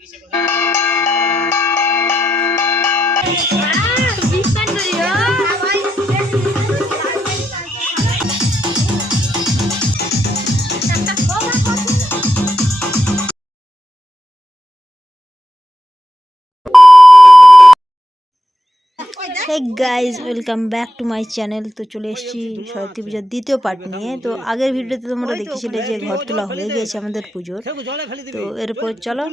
Hey guys welcome back to my channel. तो चले এসেছি সরস্বতী পূজার দ্বিতীয় পার্ট নিয়ে। তো আগের ভিডিওতে তোমরা দেখেছিলে যে ঘর তোলা হয়ে গেছে আমাদের পুজোর। তো এরপর চলো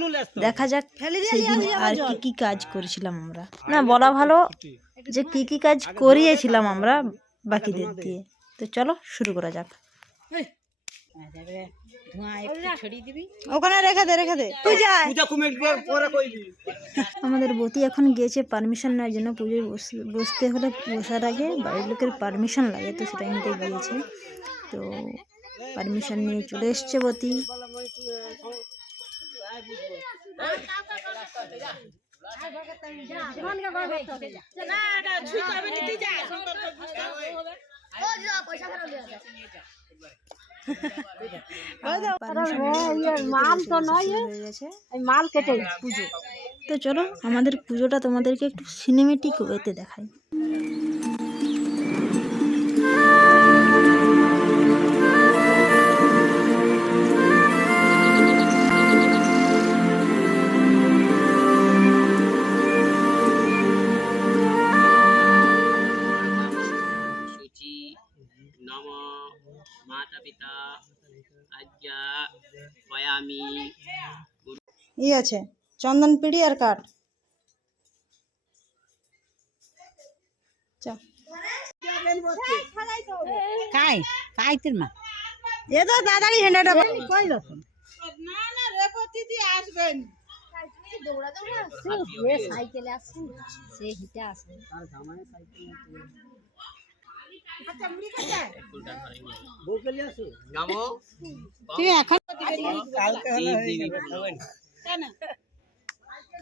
দেখা যাক সেদিন আর কি কি কাজ করেছিলাম আমরা। না বলা ভালো যে কি কি কাজ করিয়েছিলাম আমরা বাকিদের দিয়ে। তো চলো শুরু করা যাক। আমাদের বতি এখন গিয়েছে পারমিশন নেওয়ার জন্য। পুজোয় বসতে হলে বসার আগে বাড়ির লোকের পারমিশন লাগে, তো সেটাই নিতে গিয়েছে। তো পারমিশন নিয়ে চলে এসছে বতি। মাল কেটে পুজো। তো চলো আমাদের পুজোটা তোমাদেরকে একটু সিনেমেটিক ওয়েতে দেখাই। माता पिता आज्ञा पयामी ই আছে চন্দন পিড়ি আর কাঠ। কাই কাই তির মা এ তো দাদারি হেন্ডাটা কইল না না রেপতি দি আসবেন দৌড়া দৌড়া সে সাইকেলে আসছেন সে হিটা আসে আর জামাই সাইকেল আচ্ছা মুড়ি খাচ্ছে বউকে আসো নামো তুই এখন কালকে হলো হয়ে গেল খাবেন কেন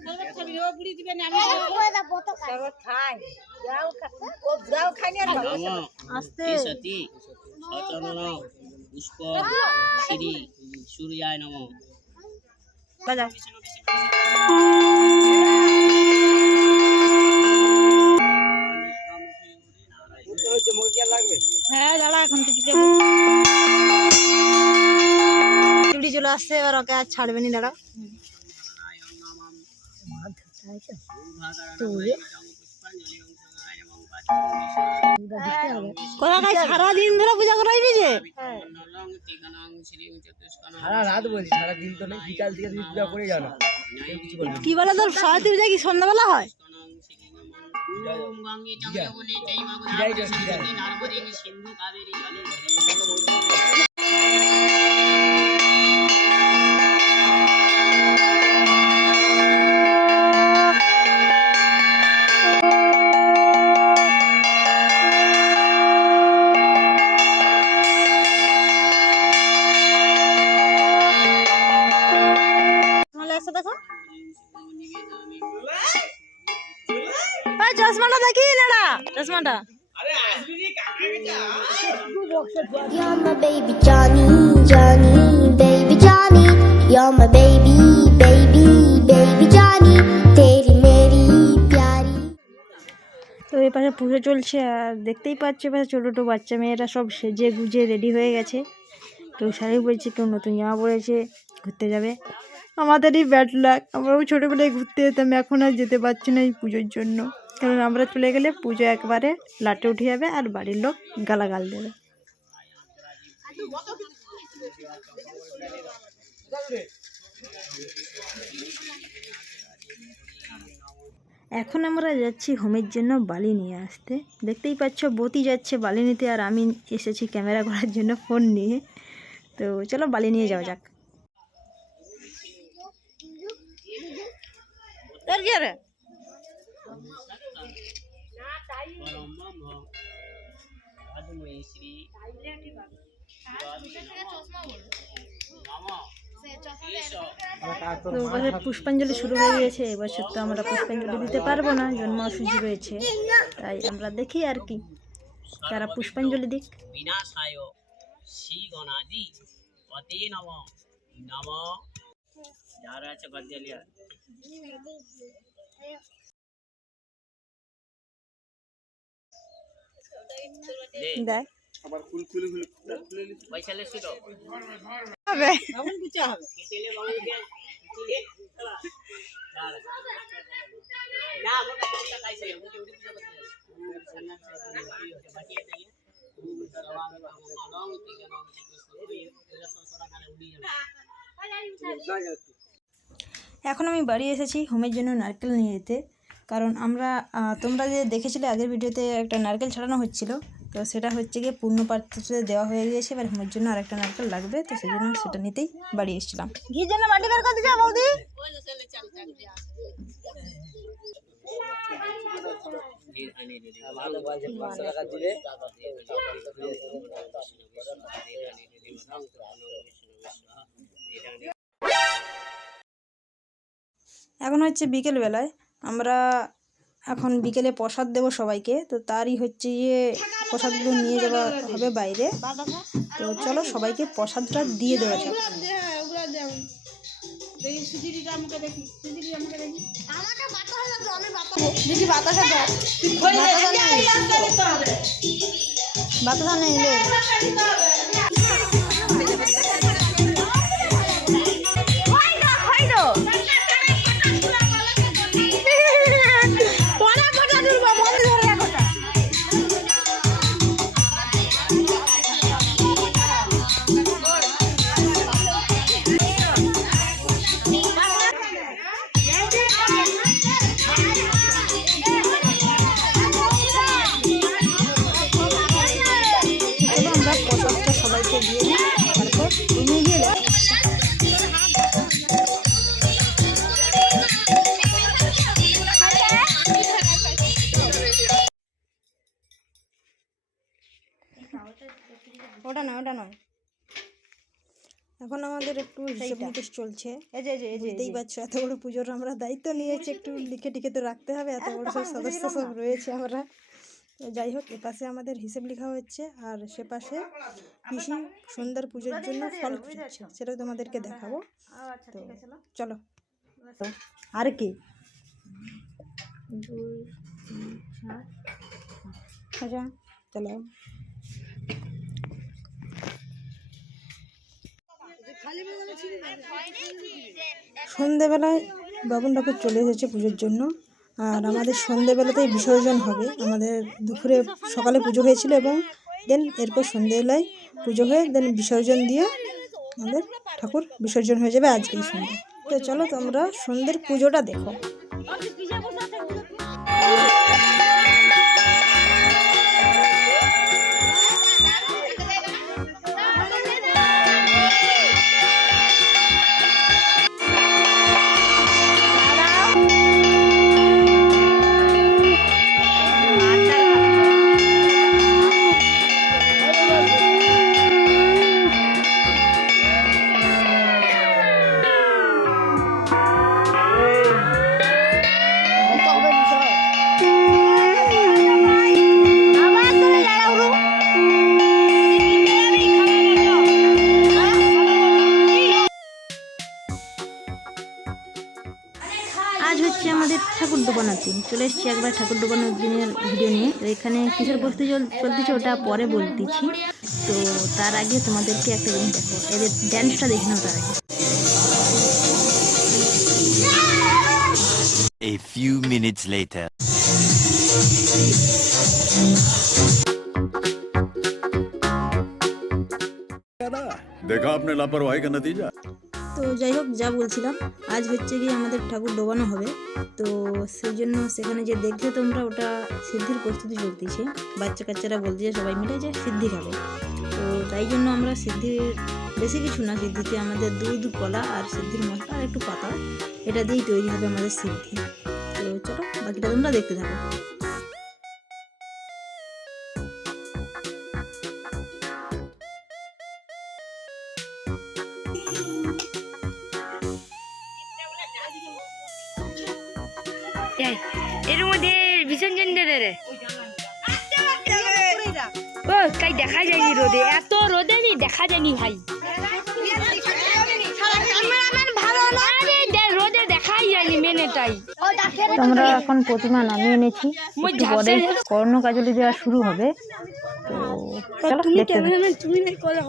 সরবত খাবি ও বুড়ি দিবে না আমি সরবত খাই যাও ও যাও খানি আর আস্তে সতী সচন্দন পুষ্প শ্রী সূর্যায় নমঃ বাজাও। হ্যাঁ দাঁড়া এখন কিছু চুড়ি চলে আসছে, এবার ওকে আর ছাড়বে নি। দাঁড়াও সারাদিন ধরে পূজা করাইবি যে সারা রাত বলছি, সারাদিন তো নেই, বিকাল থেকে তুমি পূজা করে যাও না। কি বলে তোর সরস্বতী পূজা কি সন্ধ্যাবেলা হয়? চশমাটা দেখি না, চশমাটা You're my baby Johnny, Johnny, baby Johnny. You're my baby, baby, baby Johnny. तेरी मेरी प्यारी। তো এই পাশে পুজো চলছে আর দেখতেই পাচ্ছে পাশে ছোটো ছোটো বাচ্চা মেয়েরা সব সেজে গুজে রেডি হয়ে গেছে। কেউ শাড়ি পরেছে, কেউ নতুন জামা পরেছে, ঘুরতে যাবে। আমাদেরই ব্যাড লাক, আমরাও ছোটোবেলায় ঘুরতে যেতাম, এখন আর যেতে পারছি না এই পুজোর জন্য। কারণ আমরা চলে গেলে পুজো একবারে লাটে উঠে যাবে আর বাড়ির লোক গালাগাল দেবে। এখন আমরা যাচ্ছি হোমের জন্য বালি নিয়ে আসতে। দেখতেই পাচ্ছ বতি যাচ্ছে বালি নিতে আর আমি এসেছি ক্যামেরা করার জন্য ফোন নিয়ে। তো চলো বালি নিয়ে যাওয়া যাক। তো এবার পুষ্পাঞ্জলি শুরু হয়ে গিয়েছে। এবছর তো আমরা পুষ্পাঞ্জলি দিতে পারবো না, জন্মাষ্টমী রয়েছে, তাই আমরা দেখি আর কি তারা পুষ্পাঞ্জলি দিক। বিনাশায় শ্রী গণাদি পতে নমঃ নমঃ যার আছে বাদ দিয়ে লিয়া দেখ পয়সা লেছি তো হবে তেলে বাবু দিয়ে না মোটা মোটা খাইছে মুখে উঠে পূজা করতে আছে বাকি আছে এখন আমি বাড়ি এসেছি হোমের জন্য নারকেল নিয়ে যেতে, কারণ আমরা তোমরা যে দেখেছিলে আগের ভিডিওতে একটা নারকেল ছাড়ানো হচ্ছিল, তো সেটা হচ্ছে গিয়ে পূর্ণ পাত্রতে দেওয়া হয়ে গিয়েছে। এবার হোমের জন্য আরেকটা নারকেল লাগবে, তো সেই জন্য সেটা নিতেই বাড়ি এসেছিলাম। ঘির জন্য মাটি বের করে দিও বৌদি। ভালো বলছে 500 টাকা দিলে এখন হচ্ছে বিকেল বেলায়, আমরা এখন বিকেলে প্রসাদ দেবো সবাইকে, তো তারই হচ্ছে গিয়ে প্রসাদগুলো নিয়ে যাওয়া হবে বাইরে। তো চলো সবাইকে প্রসাদটা দিয়ে দেওয়া যাক। বাতাসা নেই সবাইকে দিয়ে দিই, তারপর রুমে গিয়ে ওটা নয়। এখন আমাদের একটু হিসেব নিকেশ চলছে, বুঝতেই পারছো এত বড় পুজোর আমরা দায়িত্ব নিয়েছি, একটু লিখে টিকে তো রাখতে হবে, এত বড় সব সদস্য সব রয়েছে আমরা। তো যাই হোক, এপাশে আমাদের হিসেব লেখা হচ্ছে, আর সে পাশে পিসি সন্ধ্যার পুজোর জন্য ফল খুঁজছে, সেটা তোমাদেরকে দেখাবো। তো চলো, তো আর কি আচ্ছা চলো। সন্ধেবেলায় বাবুন ঠাকুর চলে এসেছে পুজোর জন্য, আর আমাদের সন্ধেবেলাতেই বিসর্জন হবে। আমাদের দুপুরে সকালে পুজো হয়েছিল এবং দেন এরপর সন্ধেবেলায় পুজো হয়ে দেন বিসর্জন দিয়ে আমাদের ঠাকুর বিসর্জন হয়ে যাবে আজকেই সন্ধ্যে। তো চলো তোমরা সন্ধ্যের পুজোটা দেখো। আজ হচ্ছে আমাদের ঠাকুর ডোবানোর দিন, চলে এসেছি একবার ঠাকুর ডোবানোর দিনের ভিডিও নিয়ে। তো এখানে কিসের প্রস্তুতি চলতেছে ওটা পরে বলতেছি, তো তার আগে তোমাদেরকে একটা জিনিস দেখো, এদের ড্যান্সটা দেখে নাও তার আগে। A few minutes later. देखा आपने लापरवाही का नतीजा। তো যাই হোক, যা বলছিলাম, আজ হচ্ছে গিয়ে আমাদের ঠাকুর ডোবানো হবে, তো সেই জন্য সেখানে যে দেখবে তোমরা ওটা সিদ্ধির প্রস্তুতি চলতেছে। বাচ্চা কাচ্চারা বলছে সবাই মিলে যে সিদ্ধি খাবে, তো তাই জন্য আমরা সিদ্ধির বেশি কিছু না, সিদ্ধিতে আমাদের দুধ কলা আর সিদ্ধির মশলা আর একটু পাতা, এটা দিয়েই তৈরি হবে আমাদের সিদ্ধি। তো চলো বাকিটা তোমরা দেখতে থাকো। এর মধ্যে বিসর্জন দেবে রে, ও কাই দেখা যায়নি রোদে, এত রোদে নি দেখা যায়নি ভাই। ভালো এটাই তো আমরা এখন প্রতিমা নামিয়ে এনেছি, একটু পরে কর্ণ কাজলি দেওয়া শুরু হবে। তো চলো দেখতে থাকি। তুমি করে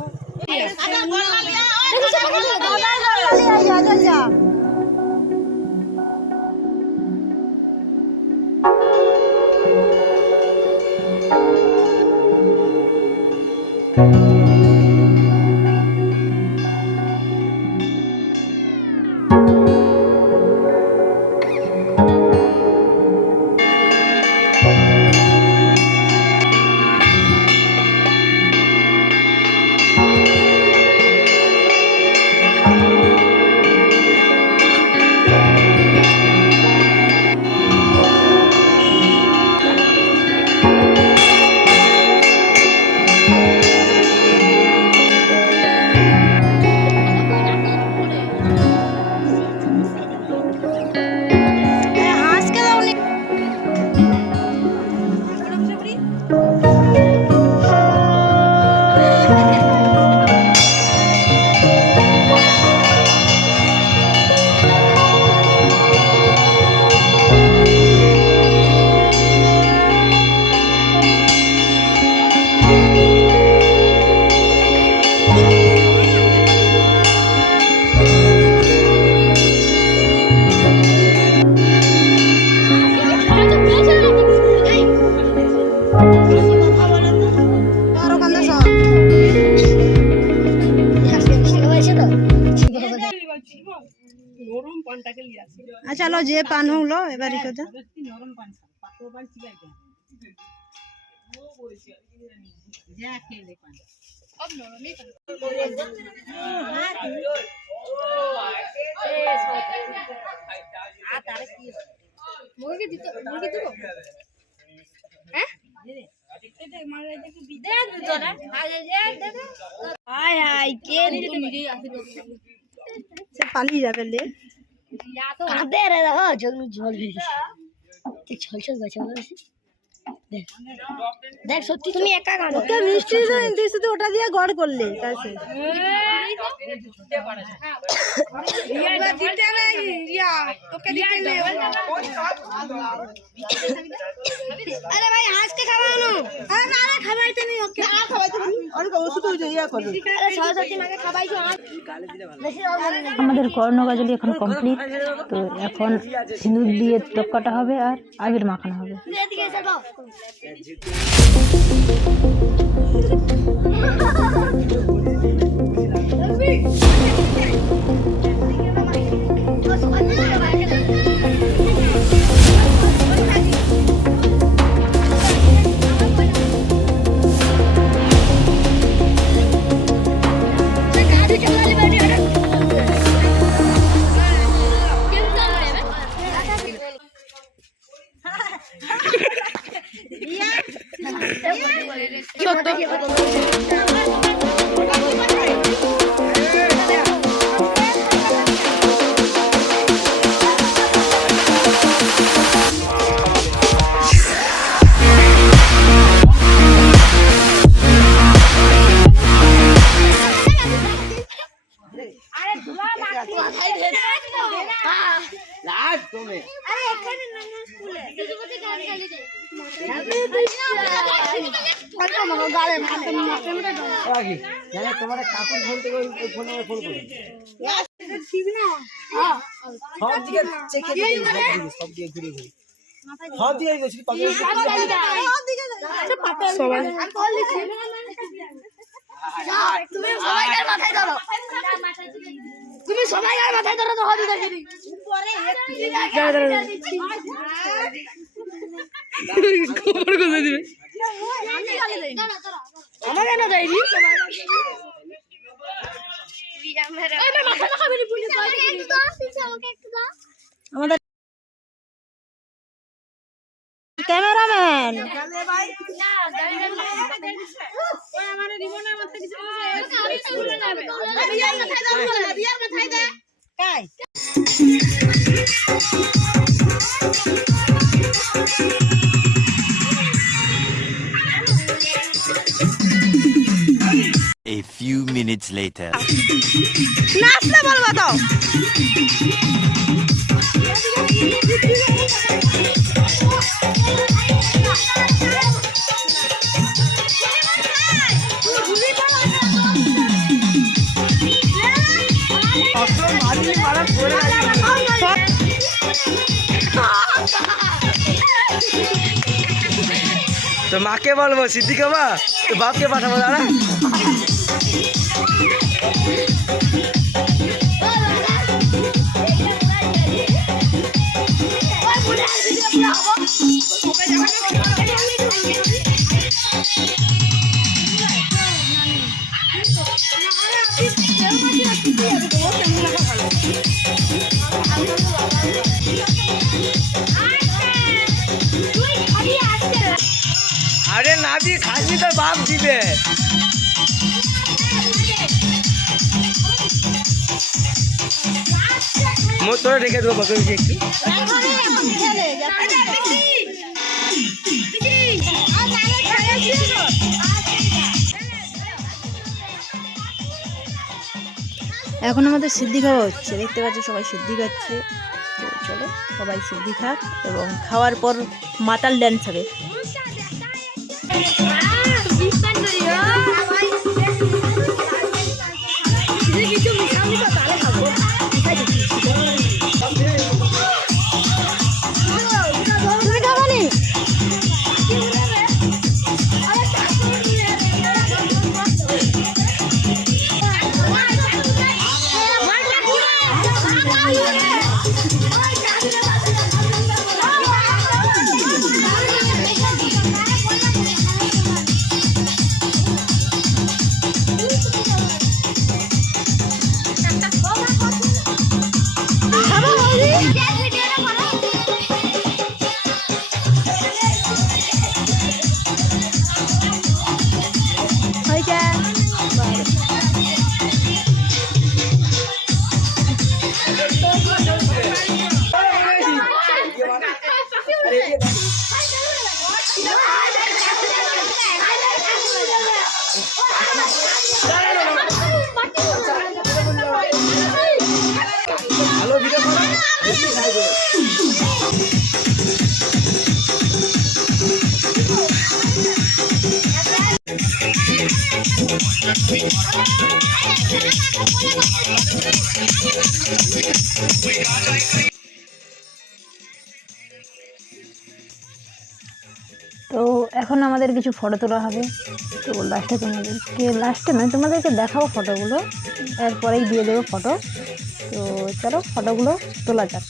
আচ্ছা লো যে পান হলো এবারই কথা পালিয়ে যাবে লে কাঁদে রে দেখো চোখ জল বেরিয়েছে ছল ছল গেছে দেখ সত্যি তুমি একা কাঁদো ওকে মিষ্টি তুই শুধু ওটা দিয়ে গড় করলে কাছে আরে ভাই হাসকে খাওয়ানো আরে না না খাওয়াইতে নেই ওকে না খাওয়াইতে বলি অনেক ওষুধ হয়ে ইয়া করবে আরে সরস্বতী মাকে খাওয়াইছো আমাদের কর্ণ কাজলি এখন কমপ্লিট। তো এখন সিঁদুর দিয়ে টোপ কাটা হবে আর আবির মাখানো হবে। এদিকে এসে দাও তোমার কাকুর ফোন থেকে ওই ফোন নাম্বার ফোন করুন সব দিকে চেকে সব দিকে ঘুরে ঘুরে সব দিকে গেছি সবাই তুমি সবাইকার মাথায় ধরো তুমি সবাইকার মাথায় ধরো তো হদি দেখি খবর কোথায় দিবে আমাকে না দেয়নি আমাদের cameraman A few minutes later. নাচতে বলবো তো তো মাকে বলবো সিদ্দিকা মা, তো বাপকে পাঠাবো দাঁড়া। আরে না দিয়ে খাসনি তোর বাপ দিবে। তোরা রেখে দেবো বকরকে একটু। এখন আমাদের সিদ্ধি খাওয়া হচ্ছে, দেখতে পাচ্ছ সবাই সিদ্ধি খাচ্ছে। তো চলো সবাই সিদ্ধি খাক এবং খাওয়ার পর মাতাল ড্যান্স হবে। তো এখন আমাদের কিছু ফটো তোলা হবে। তো লাস্টে নয় তোমাদেরকে দেখাবো ফটোগুলো, এরপরেই দিয়ে দেবো ফটো। তো চলো ফটোগুলো তোলা যাক।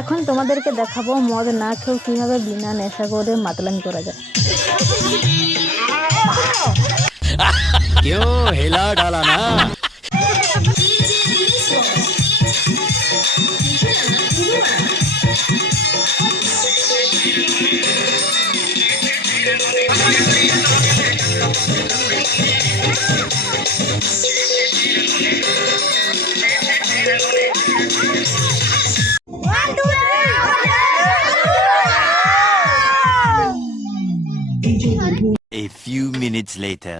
এখন তোমাদেরকে দেখাবো মদ না খেয়েও কীভাবে বিনা নেশা করে মাতলামি করা যায়। क्यों हिला डाला ना। A few minutes later.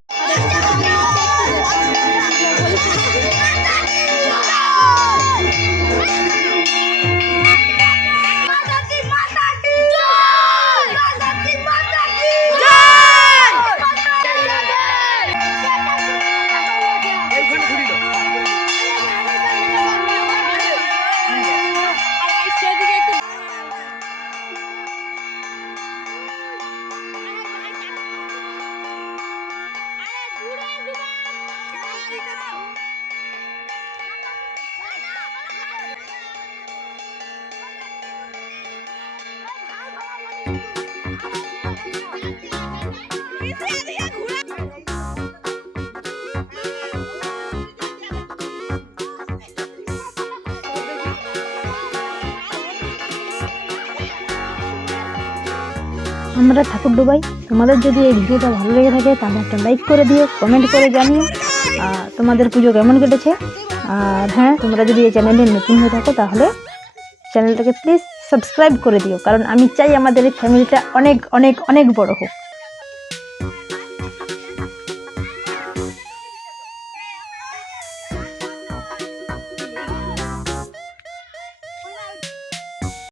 আমরা ঠাকুর ডুবাই। তোমাদের যদি এই ভিডিওটা ভালো লেগে থাকে তাহলে একটা লাইক করে দিও, কমেন্ট করে জানিও তোমাদের পুজো কেমন কেটেছে। আর হ্যাঁ, তোমরা যদি এই চ্যানেলে নতুন হয়ে থাকো তাহলে চ্যানেলটাকে প্লিজ সাবস্ক্রাইব করে দিও, কারণ আমি চাই আমাদের এই ফ্যামিলিটা অনেক অনেক অনেক বড় হোক।